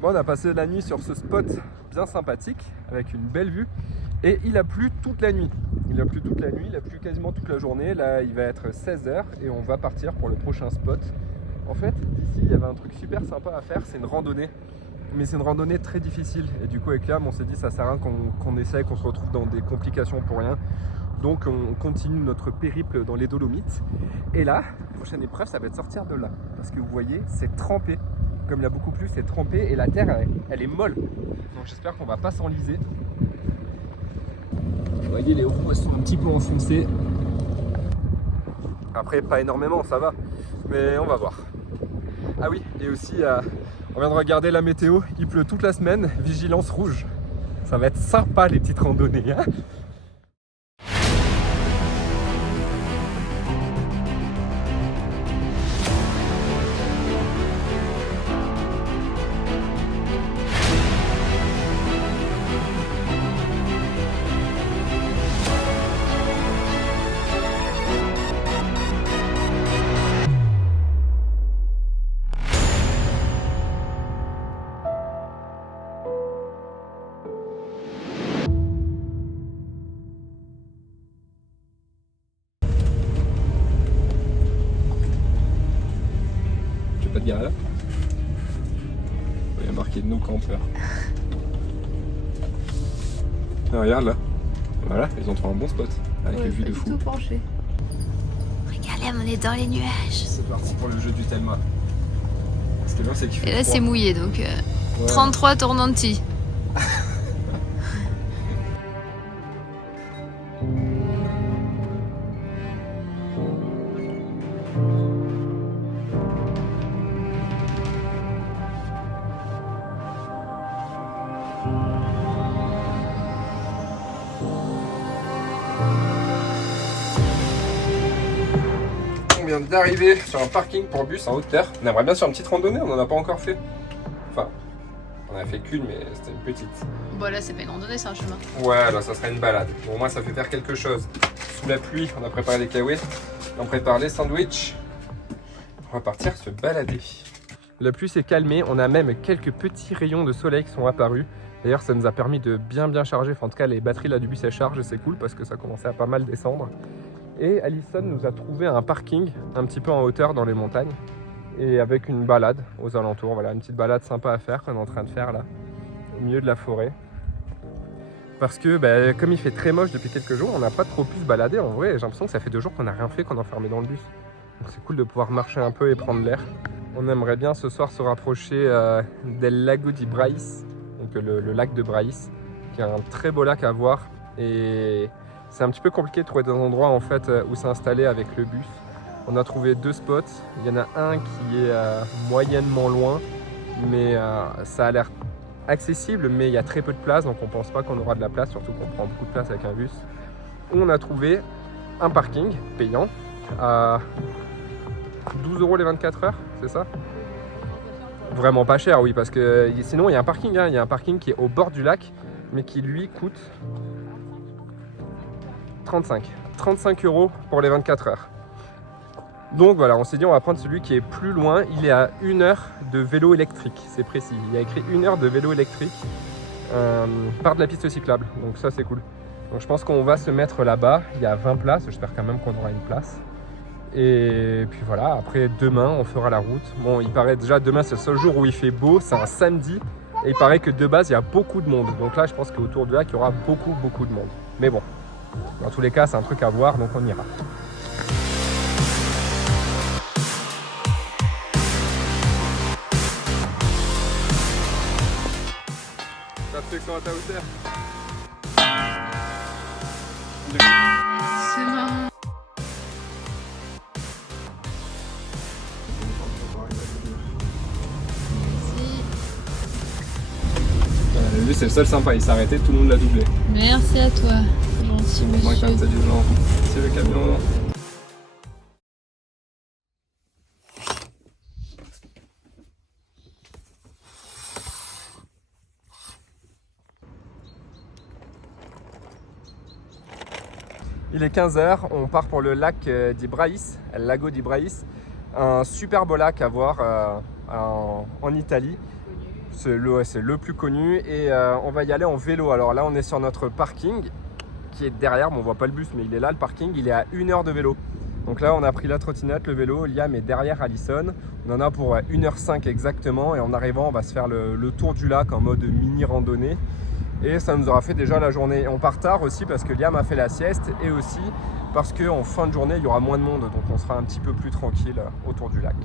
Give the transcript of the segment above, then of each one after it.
Bon, on a passé la nuit sur ce spot bien sympathique, avec une belle vue. Et il a plu toute la nuit. Il a plu toute la nuit, il a plu quasiment toute la journée. Là, il va être 16 h et on va partir pour le prochain spot. En fait, d'ici, il y avait un truc super sympa à faire, c'est une randonnée. Mais c'est une randonnée très difficile. Et du coup, avec Liam, on s'est dit, ça sert à rien qu'on essaye, qu'on se retrouve dans des complications pour rien. Donc, on continue notre périple dans les Dolomites. Et là, la prochaine épreuve, ça va être sortir de là. Parce que vous voyez, c'est trempé. Comme il y a beaucoup plu, c'est trempé. Et la terre, elle est molle. Donc, j'espère qu'on va pas s'enliser. Vous voyez, les roues sont un petit peu enfoncées. Après, pas énormément, ça va. Mais on va voir. Ah oui, et aussi, on vient de regarder la météo. Il pleut toute la semaine. Vigilance rouge. Ça va être sympa, les petites randonnées. Hein. Pas de gare là. Il y a marqué nos campeurs. Ah, regarde là. Voilà, ils ont trouvé un bon spot. Avec une vue de fou. Tout penché. Regardez, on est dans les nuages. C'est parti pour le jeu du Telma. Ce qui est bien, c'est qu'il fait Et là, froid. c'est mouillé donc. Ouais. 33 tournanti. On vient d'arriver sur un parking pour bus en haute terre. On aimerait bien sur une petite randonnée, on n'en a pas encore fait. Enfin, on a fait qu'une, mais c'était une petite. Bon, là, c'est pas une randonnée, c'est un chemin. Ouais, là, ça serait une balade. Bon, au moins, ça fait faire quelque chose. Sous la pluie, on a préparé les kawaii, on prépare les sandwichs. On va partir se balader. La pluie s'est calmée, on a même quelques petits rayons de soleil qui sont apparus. D'ailleurs, ça nous a permis de bien charger. Enfin, en tout cas, les batteries là, du bus elles chargent et c'est cool parce que ça commençait à pas mal descendre. Et Alison nous a trouvé un parking un petit peu en hauteur dans les montagnes et avec une balade aux alentours. Voilà, une petite balade sympa à faire qu'on est en train de faire là, au milieu de la forêt. Parce que comme il fait très moche depuis quelques jours, on n'a pas trop pu se balader. En vrai, j'ai l'impression que ça fait 2 jours qu'on n'a rien fait, qu'on est enfermé dans le bus. Donc c'est cool de pouvoir marcher un peu et prendre l'air. On aimerait bien ce soir se rapprocher del Lago di Brais, donc le lac de Brais, qui est un très beau lac à voir. Et c'est un petit peu compliqué de trouver des endroits en fait où s'installer avec le bus. On a trouvé 2 spots. Il y en a un qui est moyennement loin, mais ça a l'air accessible, mais il y a très peu de place, donc on pense pas qu'on aura de la place, surtout qu'on prend beaucoup de place avec un bus. On a trouvé un parking payant à 12 € les 24 heures, c'est ça? Vraiment pas cher, oui, parce que sinon il y a un parking, hein, il y a un parking qui est au bord du lac, mais qui lui coûte 35 € pour les 24 heures. Donc voilà, on s'est dit on va prendre celui qui est plus loin. Il est à 1 heure de vélo électrique, c'est précis. Il y a écrit 1 heure de vélo électrique par de la piste cyclable, donc ça c'est cool. Donc je pense qu'on va se mettre là-bas. Il y a 20 places, j'espère quand même qu'on aura une place. Et puis voilà, après demain on fera la route. Bon, il paraît déjà demain c'est le seul jour où il fait beau, c'est un samedi. Et il paraît que de base il y a beaucoup de monde. Donc là je pense qu'autour du lac il y aura beaucoup de monde. Mais bon, dans tous les cas c'est un truc à voir, donc on ira. Ça te fait quand à ta hauteur? C'est marrant. Lui c'est le seul sympa, il s'est arrêté, tout le monde l'a doublé. Merci à toi, gentil Moi monsieur. comme ça du genre, c'est le camion. Il est 15 h, on part pour le lac di Brais, el Lago di Brais, un super beau lac à voir en Italie. C'est le plus connu et on va y aller en vélo. Alors là, on est sur notre parking qui est derrière. Bon, on voit pas le bus, mais il est là, le parking. Il est à 1 heure de vélo. Donc là, on a pris la trottinette, le vélo. Liam est derrière Alison. On en a pour 1h05 exactement. Et en arrivant, on va se faire le tour du lac en mode mini randonnée. Et ça nous aura fait déjà la journée. On part tard aussi parce que Liam a fait la sieste et aussi parce qu'en fin de journée, il y aura moins de monde. Donc on sera un petit peu plus tranquille autour du lac.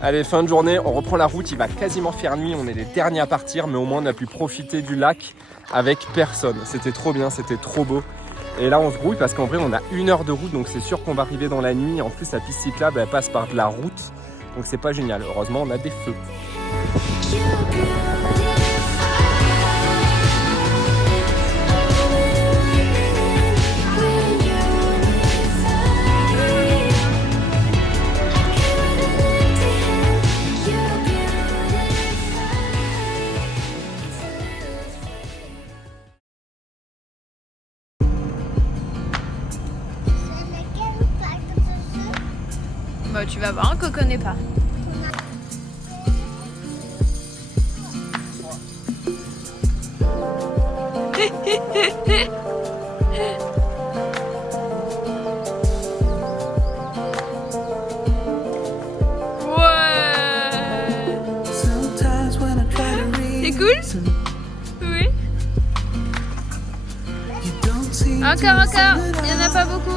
Allez, fin de journée, on reprend la route, il va quasiment faire nuit, on est les derniers à partir, mais au moins on a pu profiter du lac avec personne. C'était trop bien, c'était trop beau. Et là on se grouille parce qu'en vrai on a 1 heure de route, donc c'est sûr qu'on va arriver dans la nuit. En plus la piste cyclable elle passe par de la route, donc c'est pas génial. Heureusement on a des feux. Bah tu vas voir, qu'on connaît pas. C'est cool? Oui. Encore, il n'y en a pas beaucoup.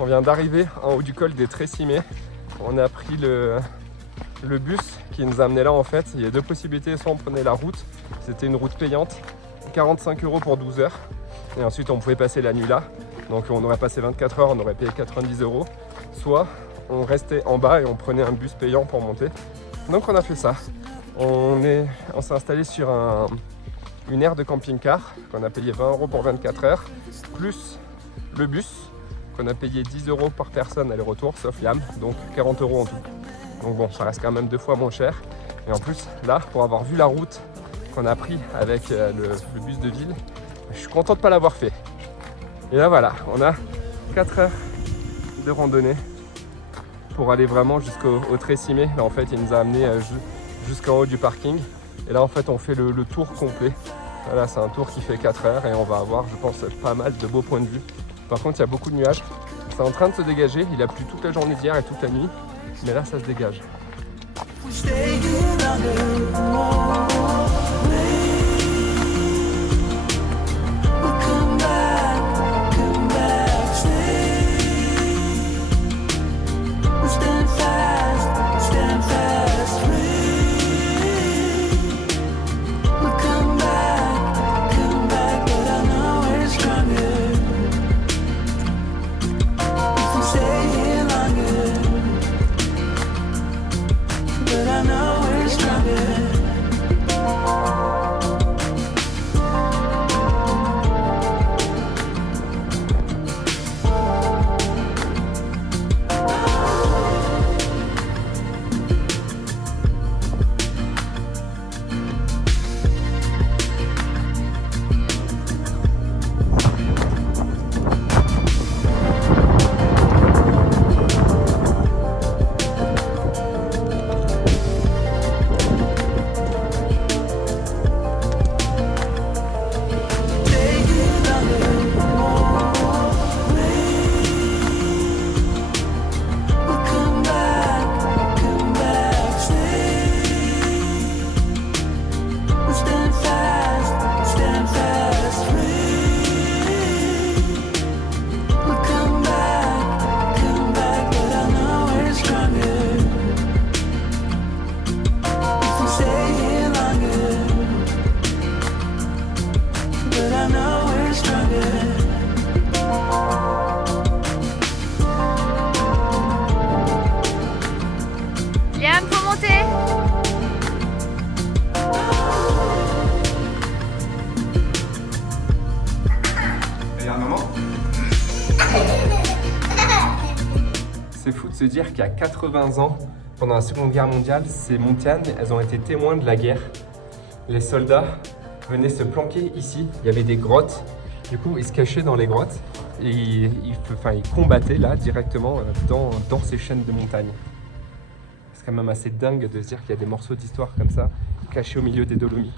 On vient d'arriver en haut du col des Trécimés. On a pris le bus qui nous a amené là en fait. Il y a deux possibilités, soit on prenait la route, c'était une route payante, 45 € pour 12 heures. Et ensuite on pouvait passer la nuit là. Donc on aurait passé 24 heures, on aurait payé 90 €. Soit on restait en bas et on prenait un bus payant pour monter. Donc on a fait ça. On s'est installé sur une aire de camping-car qu'on a payé 20 € pour 24 heures, plus le bus qu'on a payé 10 € par personne aller-retour, sauf Liam, donc 40 € en tout. Donc bon, ça reste quand même 2 fois moins cher. Et en plus, là, pour avoir vu la route qu'on a pris avec le bus de ville, je suis content de ne pas l'avoir fait. Et là voilà, on a 4 heures de randonnée pour aller vraiment jusqu'au Trécimé. Là en fait, il nous a amené jusqu'en haut du parking. Et là en fait, on fait le tour complet. Voilà, c'est un tour qui fait 4 heures et on va avoir, je pense, pas mal de beaux points de vue. Par contre, il y a beaucoup de nuages. C'est en train de se dégager. Il a plu toute la journée d'hier et toute la nuit. Mais là, ça se dégage. Liam, faut monter. Regarde maman. C'est fou de se dire qu'il y a 80 ans, pendant la Seconde Guerre mondiale, ces montagnes, elles ont été témoins de la guerre. Les soldats venaient se planquer ici. Il y avait des grottes. Du coup, ils se cachaient dans les grottes et ils combattaient là directement dans ces chaînes de montagnes. C'est quand même assez dingue de se dire qu'il y a des morceaux d'histoire comme ça cachés au milieu des Dolomites.